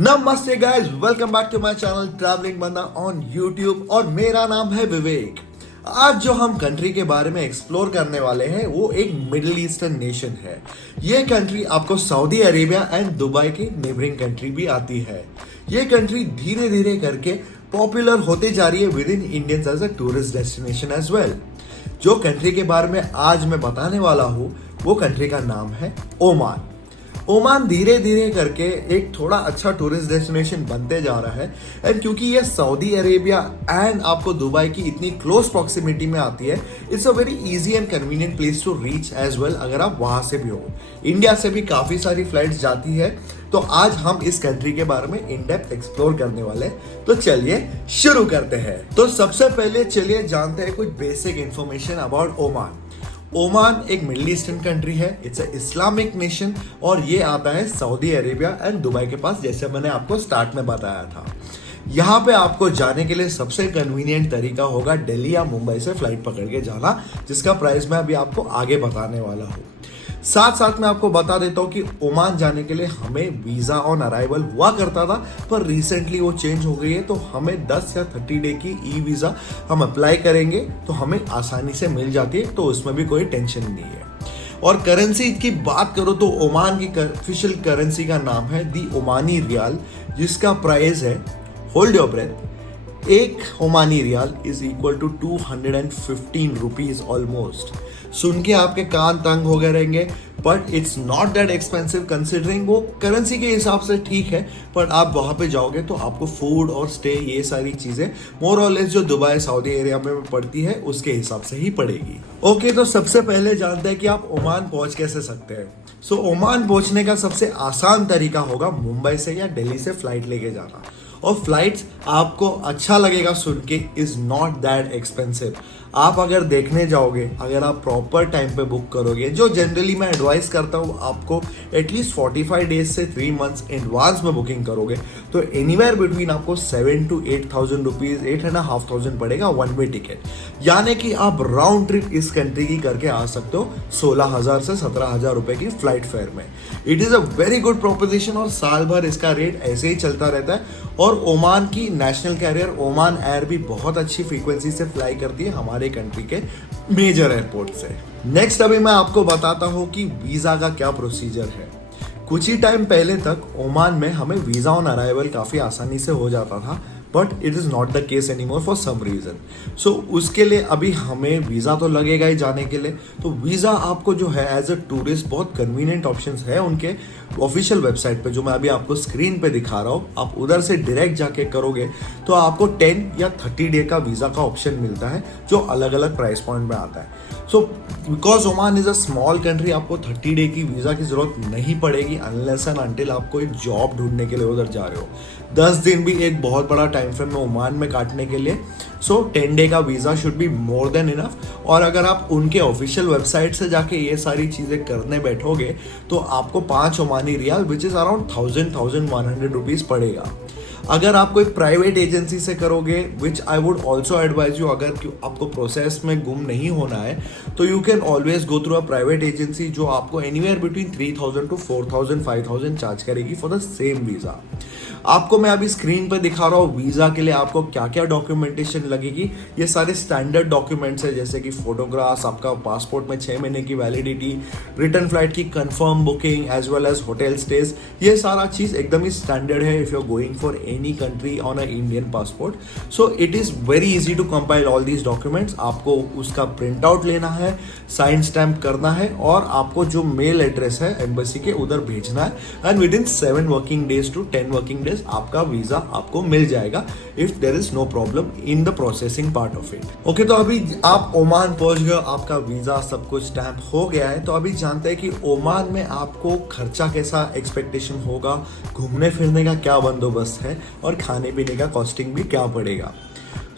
नमस्ते guys, welcome back to my channel traveling बंदा on YouTube और मेरा नाम है विवेक। आज जो हम कंट्री के बारे में एक्सप्लोर करने वाले हैं वो एक मिडिल ईस्टर्न नेशन है। ये कंट्री आपको सऊदी अरेबिया एंड दुबई की नेबरिंग कंट्री भी आती है। ये कंट्री धीरे धीरे करके पॉपुलर होती जा रही है within Indians as a tourist destination as well. जो कंट्री के बारे में आज मैं बताने वाला हूँ वो कंट्री का नाम है ओमान। ओमान धीरे धीरे करके एक थोड़ा अच्छा टूरिस्ट डेस्टिनेशन बनते जा रहा है एंड क्योंकि ये सऊदी अरेबिया एंड आपको दुबई की इतनी क्लोज प्रॉक्सिमिटी में आती है, it's a very easy and convenient place to reach as well. अगर आप वहां से भी हो, इंडिया से भी काफ़ी सारी फ्लाइट्स जाती है। तो आज हम इस कंट्री के बारे में इन डेप्थ एक्सप्लोर करने वाले, तो चलिए शुरू करते हैं। तो सबसे पहले चलिए जानते हैं कुछ basic information about Oman. Oman एक मिडिल ईस्टर्न कंट्री है, इट्स अ इस्लामिक नेशन और ये आता है सऊदी अरेबिया एंड दुबई के पास, जैसे मैंने आपको स्टार्ट में बताया था। यहाँ पे आपको जाने के लिए सबसे कन्वीनियंट तरीका होगा दिल्ली या मुंबई से फ्लाइट पकड़ के जाना, जिसका प्राइस मैं अभी आपको आगे बताने वाला हूँ। साथ साथ मैं आपको बता देता हूँ कि ओमान जाने के लिए हमें वीज़ा ऑन अराइवल हुआ करता था, पर रिसेंटली वो चेंज हो गई है। तो हमें 10 या 30 डे की ई वीज़ा हम अप्लाई करेंगे तो हमें आसानी से मिल जाती है, तो उसमें भी कोई टेंशन नहीं है। और करेंसी की बात करो तो ओमान की ऑफिशियल करेंसी का नाम है दी ओमानी रियाल, जिसका प्राइस है, होल्ड योर ब्रेथ, एक Omani rial is equal to 215 rupees almost. सुन के आपके कान तंग हो गए रहेंगे, but it's not that expensive considering वो करेंसी के हिसाब से ठीक है। पर आप वहाँ पे जाओगे तो आपको फूड और स्टे, ये सारी चीज़ें मोर और लेस जो दुबई सऊदी एरिया में पड़ती है उसके हिसाब से ही पड़ेगी। ओके, तो सबसे पहले जानते हैं कि आप ओमान पहुँच कैसे सकते हैं। सो ओमान पहुँचने का सबसे आसान तरीका होगा मुंबई से या दिल्ली से फ्लाइट लेके जाना। और फ्लाइट्स आपको अच्छा लगेगा सुन के, इज नॉट दैट एक्सपेंसिव। आप अगर देखने जाओगे, अगर आप प्रॉपर टाइम पे बुक करोगे, जो जनरली मैं एडवाइस करता हूँ आपको एटलीस्ट 45 डेज से 3 मंथ्स एडवांस में बुकिंग करोगे, तो एनीवेयर बिटवीन आपको 7 to 8,000 रुपीज, 8,500 पड़ेगा वन वे टिकट। यानी कि आप राउंड ट्रिप इस कंट्री की करके आ सकते हो 16,000 से 17,000 रुपए की फ्लाइट फेयर में। It is a very good proposition और साल भर इसका रेट ऐसे ही चलता रहता है। और ओमान की नेशनल कैरियर ओमान एयर भी बहुत अच्छी फ्रीक्वेंसी से फ्लाई करती है हमारे कंट्री के मेजर एयरपोर्ट से। नेक्स्ट अभी मैं आपको बताता हूँ कि वीज़ा का क्या प्रोसीजर है। कुछ ही टाइम पहले तक ओमान में हमें वीज़ा ऑन अराइवल काफ़ी आसानी से हो जाता था, but it is not the case anymore for some reason. So उसके लिए अभी हमें वीज़ा तो लगेगा ही जाने के लिए। तो वीज़ा आपको जो है एज अ टूरिस्ट बहुत कन्वीनियंट ऑप्शंस है उनके ऑफिशियल वेबसाइट पे, जो मैं अभी आपको स्क्रीन पे दिखा रहा हूँ। आप उधर से डायरेक्ट जाके करोगे तो आपको 10 या 30 डे का वीज़ा का ऑप्शन मिलता है, जो अलग अलग प्राइस पॉइंट में आता है। So because Oman is a small country, आपको 30 डे की वीज़ा की ज़रूरत नहीं पड़ेगी अनलेस एंड अनटिल आप कोई जॉब ढूंढने के लिए उधर जा रहे हो। 10 दिन भी एक बहुत बड़ा टाइम फ्रेम है ओमान में काटने के लिए। सो 10 डे का visa should be more than enough. और अगर आप उनके ऑफिशियल वेबसाइट से जाके ये सारी चीज़ें करने बैठोगे तो आपको 5 Omani rial which is around 1,100 rupees पड़ेगा। अगर आप कोई प्राइवेट एजेंसी से करोगे, which I would also advise you, अगर आपको प्रोसेस में गुम नहीं होना है तो you can always go through a private agency, जो आपको एनीवेयर बिटवीन 3,000 to 4,000 5,000 चार्ज करेगी फॉर द सेम वीज़ा। आपको मैं अभी स्क्रीन पर दिखा रहा हूँ वीज़ा के लिए आपको क्या क्या डॉक्यूमेंटेशन लगेगी। ये सारे स्टैंडर्ड डॉक्यूमेंट्स है, जैसे कि फोटोग्राफ्स, आपका पासपोर्ट में 6 महीने की वैलिडिटी, रिटर्न फ्लाइट की confirm booking as well as hotel stays. ये सारा चीज़ एकदम ही स्टैंडर्ड है if you are going for any country on a Indian passport. So it is very easy to compile all these documents. आपको उसका print out लेना है, साइन स्टैम्प करना है और आपको जो मेल एड्रेस है एम्बेसी के उधर भेजना है, and within 7 working days to 10 working days आपका वीजा आपको मिल जाएगा if there is no problem in the processing part of it. Okay, तो अभी आप ओमान पहुंच गए, आपका वीजा सब कुछ स्टैम्प हो गया है। तो अभी जानते हैं कि ओमान में आपको खर्चा कैसा एक्सपेक्टेशन होगा, घूमने फिरने का क्या बंदोबस्त है और खाने पीने का कॉस्टिंग भी क्या पड़ेगा।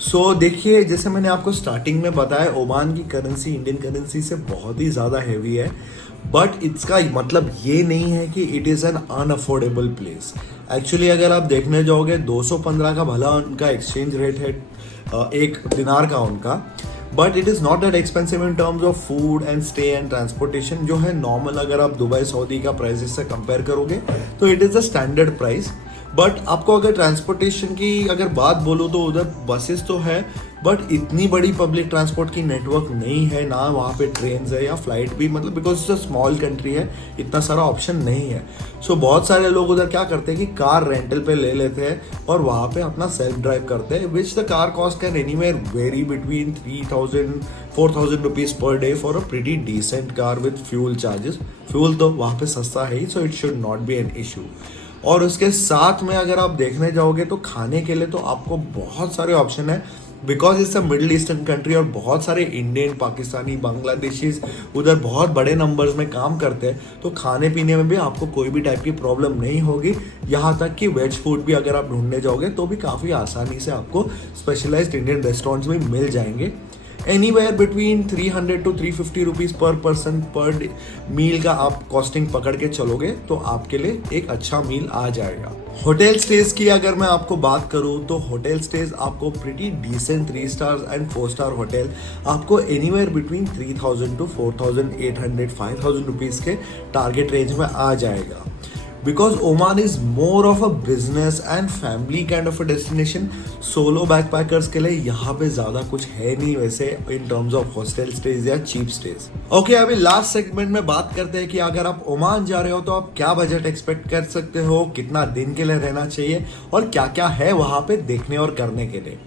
सो देखिए, जैसे मैंने आपको स्टार्टिंग में बताया, ओमान की करेंसी इंडियन करेंसी से बहुत ही ज़्यादा हैवी है, बट इसका मतलब ये नहीं है कि it is an unaffordable place. Actually अगर आप देखने जाओगे 215 का भला उनका एक्सचेंज रेट है, एक दिनार का उनका, but it is not that expensive in terms of food and stay and transportation. जो है नॉर्मल, अगर आप दुबई सऊदी का प्राइसेस से कंपेयर करोगे तो it is a standard price. But आपको अगर ट्रांसपोर्टेशन की अगर बात बोलूँ तो उधर बसेस तो है, बट इतनी बड़ी पब्लिक ट्रांसपोर्ट की नेटवर्क नहीं है, ना वहाँ पे ट्रेन है या फ्लाइट भी, मतलब because it's a small country है, इतना सारा ऑप्शन नहीं है। सो बहुत सारे लोग उधर क्या करते हैं कि कार रेंटल पे ले लेते हैं और वहाँ पे अपना सेल्फ ड्राइव करते हैं, which the car cost can anywhere vary between 3,000-4,000 rupees per day for a pretty decent car with fuel charges. Fuel तो वहाँ पे सस्ता है ही, so it should not be an issue. और उसके साथ में अगर आप देखने जाओगे तो खाने के लिए तो आपको बहुत सारे ऑप्शन है, because it's a middle eastern country और बहुत सारे इंडियन, पाकिस्तानी, बांग्लादेशीज उधर बहुत बड़े नंबर्स में काम करते हैं, तो खाने पीने में भी आपको कोई भी टाइप की प्रॉब्लम नहीं होगी। यहाँ तक कि वेज फूड भी अगर आप ढूंढने जाओगे तो भी काफ़ी आसानी से आपको स्पेशलाइज्ड इंडियन रेस्टोरेंट्स में मिल जाएंगे। एनीवेयर बिटवीन 300 to 350 रुपीज़ पर पर्सन पर मील का आप कॉस्टिंग पकड़ के चलोगे तो आपके लिए एक अच्छा मील आ जाएगा। होटल स्टेज की अगर मैं आपको बात करूं तो होटल स्टेज आपको pretty decent 3 star and 4 star hotel आपको एनीवेयर बिटवीन 3,000 to 4,800 5,000 रुपीज़ के टारगेट रेंज में आ जाएगा। Because Oman is more of a business and family kind of a destination, solo backpackers के लिए यहाँ पे ज़्यादा कुछ है नहीं वैसे in terms of hostel stage या चीप स्टेज। ओके, अभी लास्ट सेगमेंट में बात करते हैं कि अगर आप ओमान जा रहे हो तो आप क्या बजट एक्सपेक्ट कर सकते हो, कितना दिन के लिए रहना चाहिए और क्या क्या है वहाँ पे देखने और करने के लिए।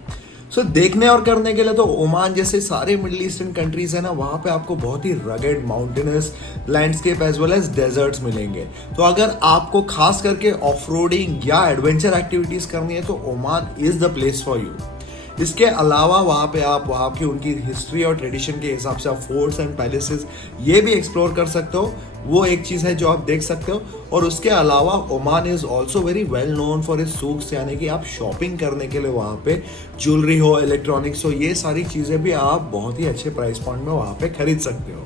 सो देखने और करने के लिए तो ओमान जैसे सारे मिडिल ईस्टर्न कंट्रीज है ना, वहाँ पे आपको बहुत ही rugged mountainous landscape as well as deserts मिलेंगे। तो अगर आपको खास करके ऑफ रोडिंग या एडवेंचर एक्टिविटीज करनी है तो Oman is the place for you. इसके अलावा वहाँ पे आप वहाँ की उनकी हिस्ट्री और ट्रेडिशन के हिसाब से आप फोर्ट्स एंड पैलेसेस ये भी एक्सप्लोर कर सकते हो, वो एक चीज़ है जो आप देख सकते हो। और उसके अलावा Oman is also very well known for its souks, यानी कि आप शॉपिंग करने के लिए वहाँ पे ज्वेलरी हो, इलेक्ट्रॉनिक्स हो, ये सारी चीज़ें भी आप बहुत ही अच्छे प्राइस पॉइंट में वहाँ पे खरीद सकते हो।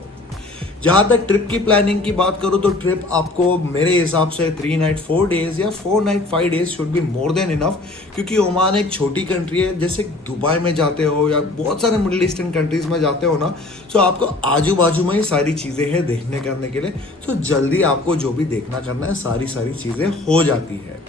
जहाँ तक ट्रिप की प्लानिंग की बात करूँ तो ट्रिप आपको मेरे हिसाब से 3 नाइट 4 डेज या 4 night 5 days should be more than enough, क्योंकि ओमान एक छोटी कंट्री है। जैसे दुबई में जाते हो या बहुत सारे मिडिल ईस्टर्न कंट्रीज में जाते हो ना, सो आपको आजू बाजू में ही सारी चीज़ें हैं देखने करने के लिए, सो जल्दी आपको जो भी देखना करना है सारी चीज़ें हो जाती है।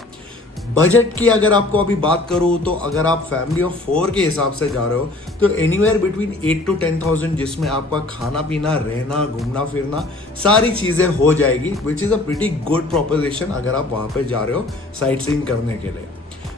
बजट की अगर आपको अभी बात करूँ तो अगर आप फैमिली ऑफ 4 के हिसाब से जा रहे हो तो एनीवेयर बिटवीन 8 to 10,000 जिसमें आपका खाना पीना, रहना, घूमना फिरना सारी चीज़ें हो जाएगी, which is a pretty good proposition अगर आप वहाँ पे जा रहे हो साइट सीइंग करने के लिए।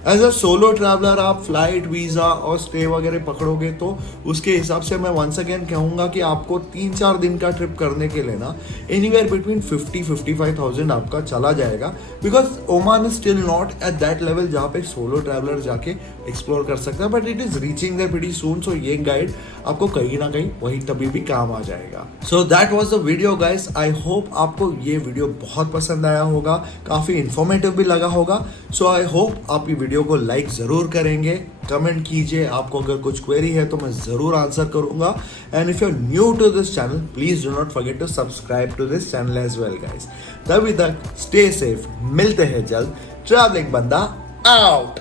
एज अ सोलो ट्रैवलर आप फ्लाइट, वीज़ा और स्टे वगैरह पकड़ोगे तो उसके हिसाब से मैं वंस अगेन कहूँगा कि आपको 3-4 दिन का ट्रिप करने के लिए ना एनीवेयर बिटवीन 50-55,000 आपका चला जाएगा, because Oman is still not at that level जहाँ पे सोलो ट्रैवलर जाके एक्सप्लोर कर सकता है, but it is reaching there pretty soon. So ये गाइड आपको कहीं ना कहीं वहीं तभी भी काम आ जाएगा। So that was the video guys. I hope आपको ये वीडियो बहुत पसंद आया होगा, काफ़ी इंफॉर्मेटिव भी लगा होगा। सो आई होप आप ये वीडियो को लाइक ज़रूर करेंगे, कमेंट कीजिए, आपको अगर कुछ क्वेरी है तो मैं ज़रूर आंसर करूंगा। And if you are new to this channel please do not forget to subscribe to this channel as well guys. तभी तक स्टे सेफ, मिलते हैं जल्द। ट्रैवलिंग बंदा आउट।